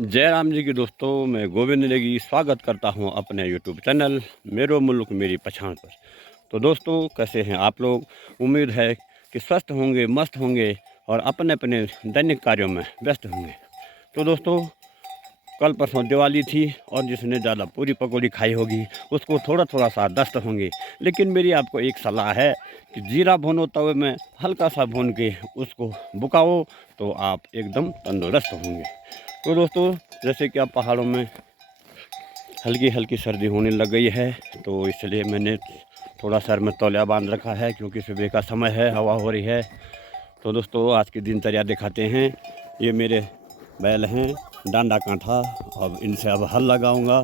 जय राम जी की दोस्तों, मैं गोविंद नेगी स्वागत करता हूं अपने यूट्यूब चैनल मेरो मुल्क मेरी पहचान पर। तो दोस्तों, कैसे हैं आप लोग? उम्मीद है कि स्वस्थ होंगे, मस्त होंगे और अपने अपने दैनिक कार्यों में व्यस्त होंगे। तो दोस्तों, कल परसों दिवाली थी और जिसने ज़्यादा पूरी पकौड़ी खाई होगी उसको थोड़ा थोड़ा सा दस्त होंगे। लेकिन मेरी आपको एक सलाह है कि जीरा भूनो तवे में हल्का सा भून के उसको बुकाओ तो आप एकदम तंदुरुस्त होंगे। तो दोस्तों, जैसे कि अब पहाड़ों में हल्की हल्की सर्दी होने लग गई है, तो इसलिए मैंने थोड़ा सर में तौलिया बांध रखा है क्योंकि सुबह का समय है, हवा हो रही है। तो दोस्तों, आज की दिनचर्या दिखाते हैं। ये मेरे बैल हैं डांडा कांठा, अब इनसे अब हल लगाऊंगा।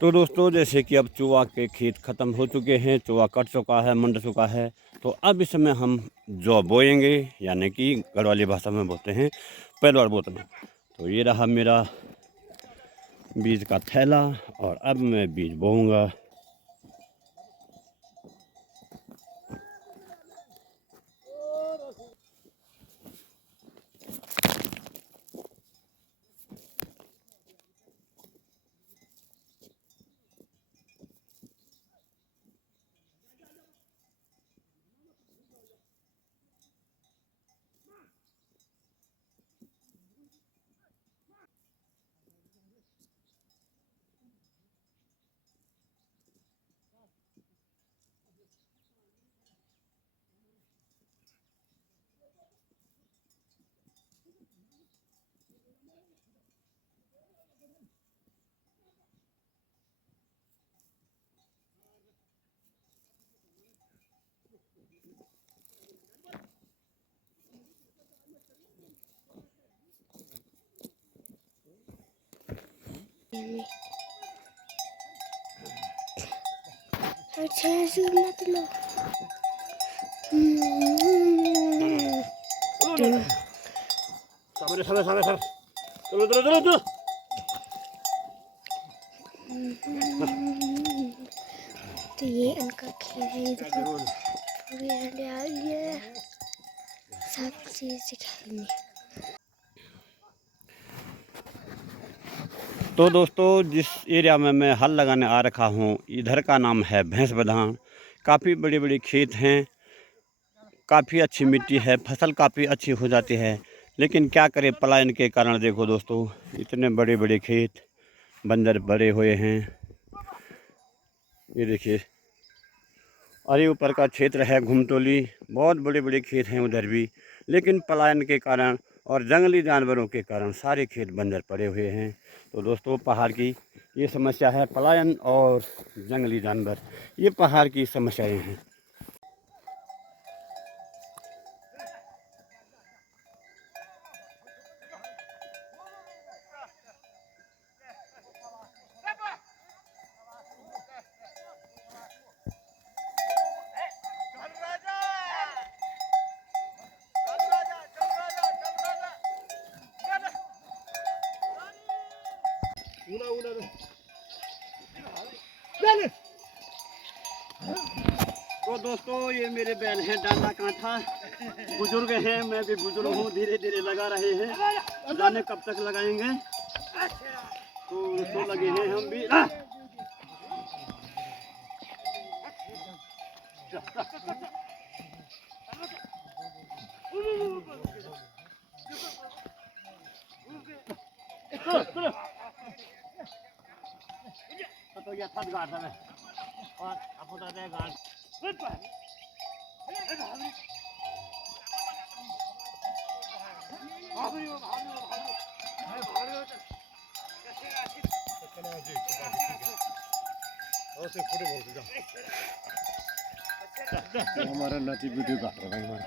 तो दोस्तों, जैसे कि अब चुआ के खेत ख़त्म हो चुके हैं, चुआ कट चुका है, मंड चुका है, तो अब इस समय हम जौ बोएंगे, यानी कि गढ़वाली भाषा में बोलते हैं पैलवार बोतना। तो ये रहा मेरा बीज का थैला और अब मैं बीज बोऊंगा। अच्छा मत लो। सामने सामने सामने सर, चलो चलो चलो चलो। तो ये इनका खेल है, इधर पूरी हरियाली है, सब चीज़ दिखाएंगे। तो दोस्तों, जिस एरिया में मैं हल लगाने आ रखा हूँ, इधर का नाम है भैंस बधान। काफ़ी बड़ी बड़ी खेत हैं, काफ़ी अच्छी मिट्टी है, फसल काफ़ी अच्छी हो जाती है। लेकिन क्या करें, पलायन के कारण देखो दोस्तों, इतने बड़े बड़े खेत बंजर बड़े हुए हैं। ये देखिए, अरे ऊपर का क्षेत्र है घुमतोली, बहुत बड़े बड़े खेत हैं उधर भी। लेकिन पलायन के कारण और जंगली जानवरों के कारण सारे खेत बंजर पड़े हुए हैं। तो दोस्तों, पहाड़ की ये समस्या है, पलायन और जंगली जानवर, ये पहाड़ की समस्याएं हैं। तो दोस्तों, ये मेरे बैल हैं डांडा कांठा, बुजुर्ग हैं, मैं भी बुजुर्ग हूँ, धीरे धीरे लगा रहे हैं, जाने कब तक लगाएंगे। तो लगे हैं हम भी। तो ये थक गाड़ था मैं और अब होता है गाड़। हमारा नाती वीडियो काट रहा है हमारा।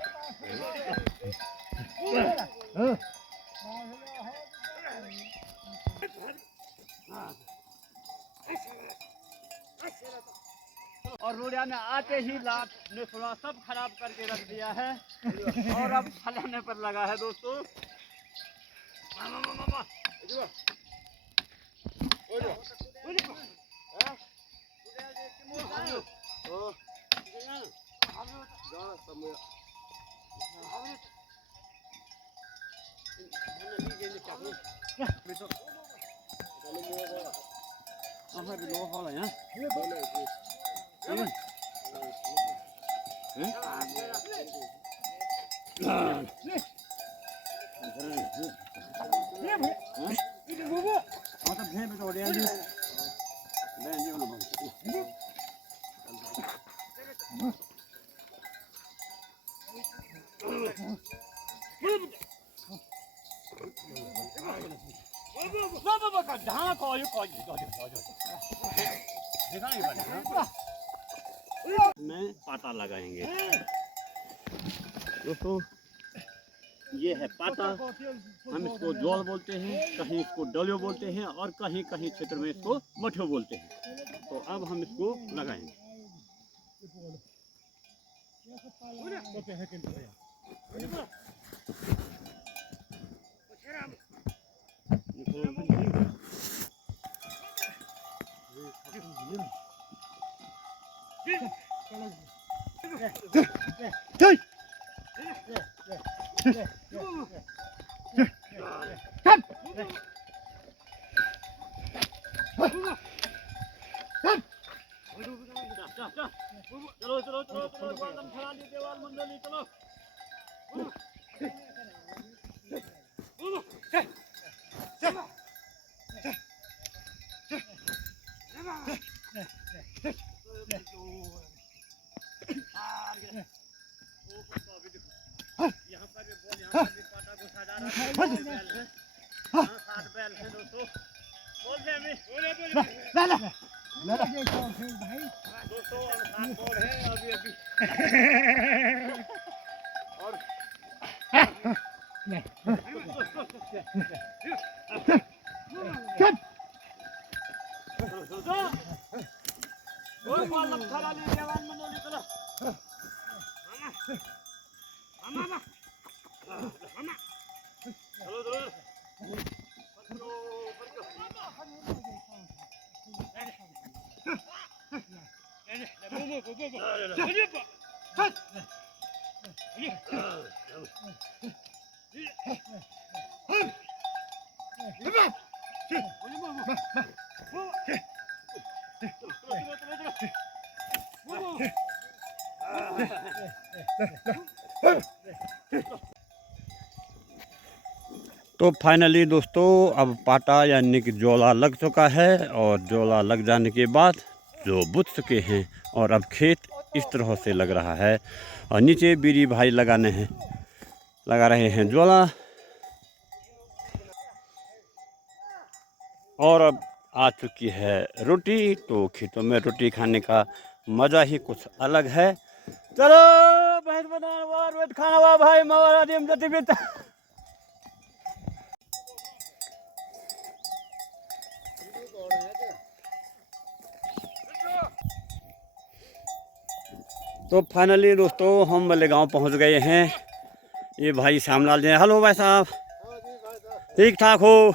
और रोडिया ने आते ही लात ने थोड़ा सब खराब करके रख दिया है और अब फलाने पर लगा है दोस्तों। मामा मामा मामा में पाटा लगाएंगे दोस्तों। ये है पाटा, हम इसको जोल बोलते हैं, कहीं इसको डलियो बोलते हैं और कहीं कहीं क्षेत्र में इसको मठियो बोलते हैं। तो अब हम इसको लगाएंगे। चलो चलो चलो चलो देवाल मंडली चलो। यहाँ पर भी पाटा घुसा जा रहा है। 7 बैल है दोस्तों। बोल दे अभी। दोस्तों 7 बोल है अभी अभी। और तो फाइनली दोस्तों अब पाटा यानी कि जोला लग चुका है और जोला लग जाने के बाद जो बुत चुके हैं और अब खेत इस तरह से लग रहा है और नीचे बीरी भाई लगा रहे हैं जोला। और अब आ चुकी है रोटी, तो खेतों में रोटी खाने का मज़ा ही कुछ अलग है। चलो भैंस बनाना खाना हुआ भाई मवारा दिम जति बेटा। तो फाइनली दोस्तों हम मलेगांव पहुंच गए हैं। ये भाई श्यामलाल जी, हेलो भाई साहब, ठीक ठाक हो?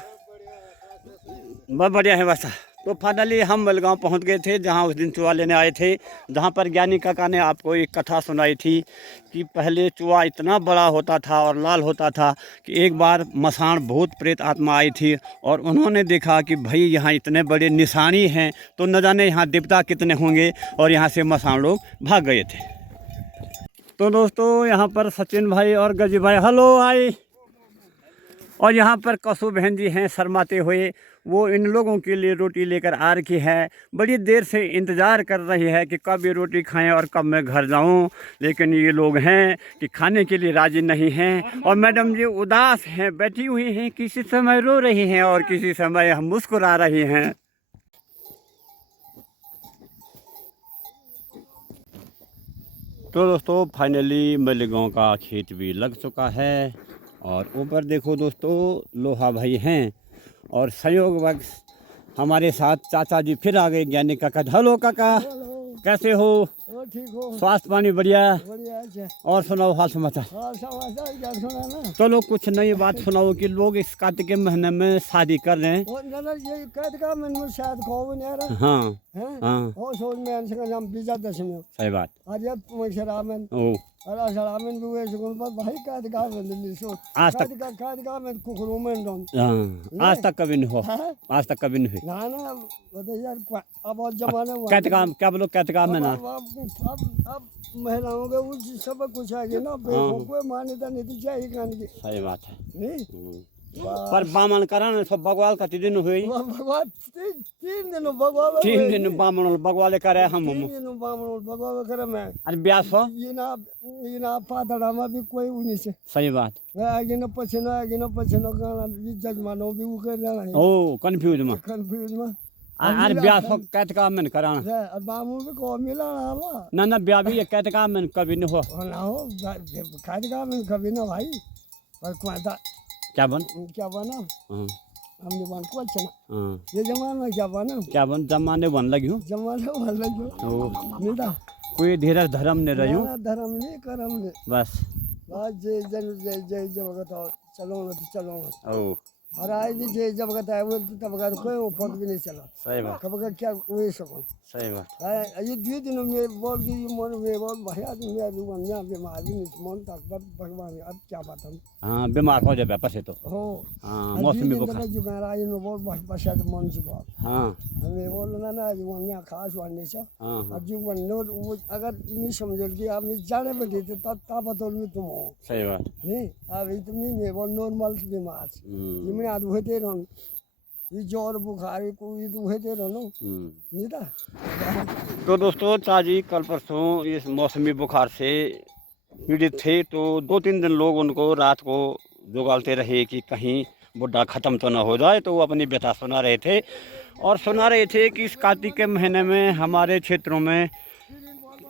बहुत बढ़िया है भाई साहब। तो फाइनली हम मलेगांव पहुंच गए थे, जहां उस दिन चूहा लेने आए थे, जहां पर ज्ञानी काका ने आपको एक कथा सुनाई थी कि पहले चूहा इतना बड़ा होता था और लाल होता था कि एक बार मसान भूत प्रेत आत्मा आई थी और उन्होंने देखा कि भाई यहाँ इतने बड़े निशानी हैं तो न जाने यहाँ देवता कितने होंगे, और यहाँ से मसान लोग भाग गए थे। तो दोस्तों यहाँ पर सचिन भाई और गजी भाई, हेलो भाई। और यहाँ पर कसू बहन जी हैं शर्माते हुए, वो इन लोगों के लिए रोटी लेकर आ रखी है। बड़ी देर से इंतज़ार कर रही है कि कब ये रोटी खाएं और कब मैं घर जाऊं, लेकिन ये लोग हैं कि खाने के लिए राज़ी नहीं हैं। और मैडम जी उदास हैं, बैठी हुई हैं, किसी समय रो रही हैं और किसी समय हम मुस्कुरा रही हैं। तो दोस्तों फाइनली मलेगांव का खेत भी लग चुका है और ऊपर देखो दोस्तों लोहा भाई हैं और संयोगवश हमारे साथ चाचा जी फिर आ गए, ज्ञानी काका। हेलो काका, कैसे हो? ठीक हो? स्वास्थ्य पानी बढ़िया? बढ़िया। और सुनाओ हाल समाचार। क्या सुनाना? चलो कुछ नई बात सुनाओ कि लोग इस कार्तिक के महीने में शादी कर रहे हैं। ये कार्तिक का महीने शायद खाओ नहीं आ रहा। हाँ हाँ और सोच में हम बीजा दशमी सही बात। आज अब शराब में ओ और अशरा में भी हुए सुकून पर भाई कैद का में दिल्ली सो आज तक कैद का में कुकरू में डोन हाँ, आज तक कभी नहीं हो, हाँ आज तक कभी नहीं हुई। ना बता यार अब और जमाना हुआ कैद काम क्या बोलो, कैद काम है ना। अब महिलाओं के उस सब कुछ है ना कोई मान्यता नहीं थी चाहिए कान की सही बात है। नहीं पर बामन कराने सब बगवाल कति दिन हुई, भगवान 3 दिन भगवान 3 दिन बामन बगवाले करे हम 3 दिन बामन भगवान करे मैं अरे ब्यास हो। ये ना पातड़ा में भी कोई उन्हीं से सही बात। आगे न पछनो गाना ये जजमानो भी वो कर रहा है ओ कंफ्यूज में कंफ्यूज में अरे ब्यास हो कैद काम में कराना अब बामू भी को मिला ना ना ब्याह भी ये कैद काम में कभी नहीं हो ना हो खाद का में कभी ना भाई पर क्वांटा क्या बन क्या बना हाँ, हमने बन को अच्छा ना हाँ, ये जमाना में क्या बना क्या बन जमाने बन लगी हूँ। जमाना वाला जो ओ, नहीं था कोई धीरज धर्म नहीं रही हूँ ना धर्म नहीं करम नहीं बस। बस जय जन जय जब कहता चलो ना तो चलो ना ओ और आज भी जय जब कहता है वो तब कहता कोई ऊपर भी नहीं चला सही बात, कब का क्या हुए सको सही बात। ये 2 दिन में बोल की मन में बहुत भैया मैं दुकान में बीमार भी नहीं मन तक भगवान अब क्या बात हम हाँ बीमार हो जाए पैसे तो हो हाँ मौसमी बुखार जुगाड़ आई में बहुत पश्चात मन चुका हाँ हमें बोलना ना जुगान में खास वाले से हाँ हाँ अब जुगान नो वो अगर नहीं समझो कि आप जाने बैठे थे तब तब बतौर में तुम हो सही बात। नहीं अभी तुम नहीं वो नॉर्मल बीमार जिमने आज होते रहो ये जोर बुखार कोई तो होते रहो नहीं था। तो दोस्तों चाची कल परसों इस मौसमी बुखार से पीड़ित थे, तो 2-3 दिन लोग उनको रात को जुगालते रहे कि कहीं बुढ़ा ख़त्म तो ना हो जाए, तो वो अपनी व्यथा सुना रहे थे और सुना रहे थे कि इस कार्तिक के महीने में हमारे क्षेत्रों में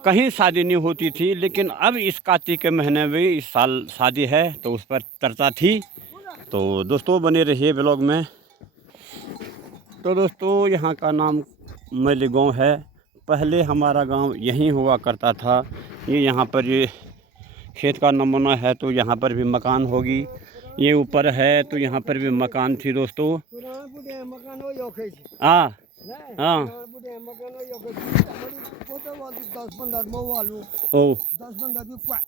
कहीं शादी नहीं होती थी, लेकिन अब इस कार्तिक के महीने में इस साल शादी है, तो उस पर चर्चा थी। तो दोस्तों बने रहिए ब्लॉग में। तो दोस्तों यहाँ का नाम मैली गाँव है। पहले हमारा गांव यहीं हुआ करता था। ये यहाँ पर ये खेत का नमूना है, तो यहाँ पर भी मकान होगी। ये ऊपर है तो यहाँ पर भी मकान थी दोस्तों। मकान हो यो खेच हाँ हाँ मकान हो यो खेच 10-15 मो वालू ओ 10-15 भी क्वा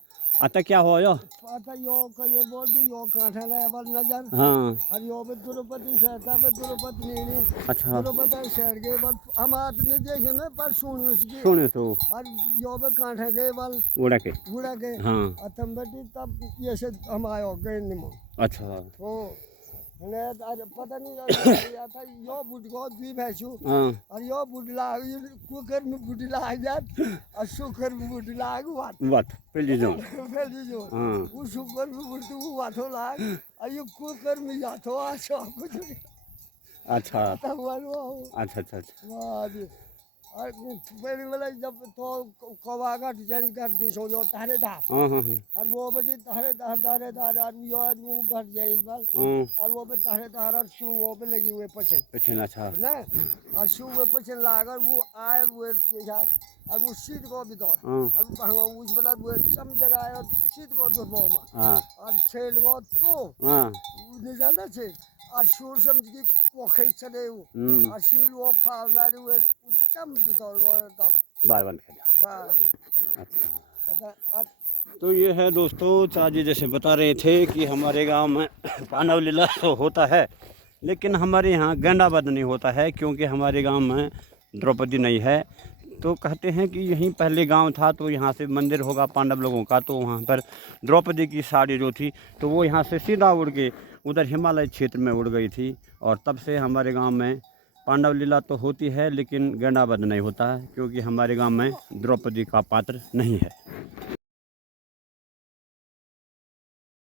आता क्या हो यो आता यो का ये बोल के यो काठा ले बल नजर हाँ और यो पे द्रौपदी शहर पे द्रौपदी नहीं अच्छा द्रौपदी शहर के बल हम आत नहीं देखे ना पर सुने सुने तो और यो पे काठा गए बल उड़ा के हाँ अतम बेटी तब ये से हम आयो गए निमो अच्छा तो ने आज पता नहीं या था यो बुढ़ को द्वी भैंसू हाँ और यो बुढ़ला कुकर में बुढ़ला आ जात और शुकर में बुढ़ला आगु बात पहली जो पहली जो हाँ वो शुकर में बुढ़ वो वाथो लाग और ये कुकर में जातो आ सब कुछ अच्छा तब वालो अच्छा अच्छा अच्छा वाह जी और पहले वाला जब तो कवागा डिजाइन काट भी सो जो तारे दा हाँ हाँ हाँ और वो बेटी तारे और यो आज वो घट जाए इस बार हाँ और वो पे तारे और शू वो पे लगी हुए पछन पीछे अच्छा ना और शू वो पछन लागर वो आए वो के साथ और वो सीट को भी तो हाँ और वो उस वाला वो सब जगह आया सीट को तो बोमा हाँ और छेड़ को तो हाँ नहीं जाना छेड़ और शूर समझ की वो खई चले वो और शील वो फावनारी वो चम भी तो तब बार बंद कर दिया बारे अच्छा। तो ये है दोस्तों चाची जैसे बता रहे थे कि हमारे गांव में पांडव लीला तो होता है, लेकिन हमारे यहाँ गेंडावध नहीं होता है, क्योंकि हमारे गांव में द्रौपदी नहीं है। तो कहते हैं कि यहीं पहले गांव था, तो यहाँ से मंदिर होगा पांडव लोगों का, तो वहाँ पर द्रौपदी की साड़ी जो थी तो वो यहाँ से सीधा उड़ के उधर हिमालय क्षेत्र में उड़ गई थी, और तब से हमारे गांव में पांडव लीला तो होती है लेकिन गेंडावध नहीं होता है, क्योंकि हमारे गांव में द्रौपदी का पात्र नहीं है।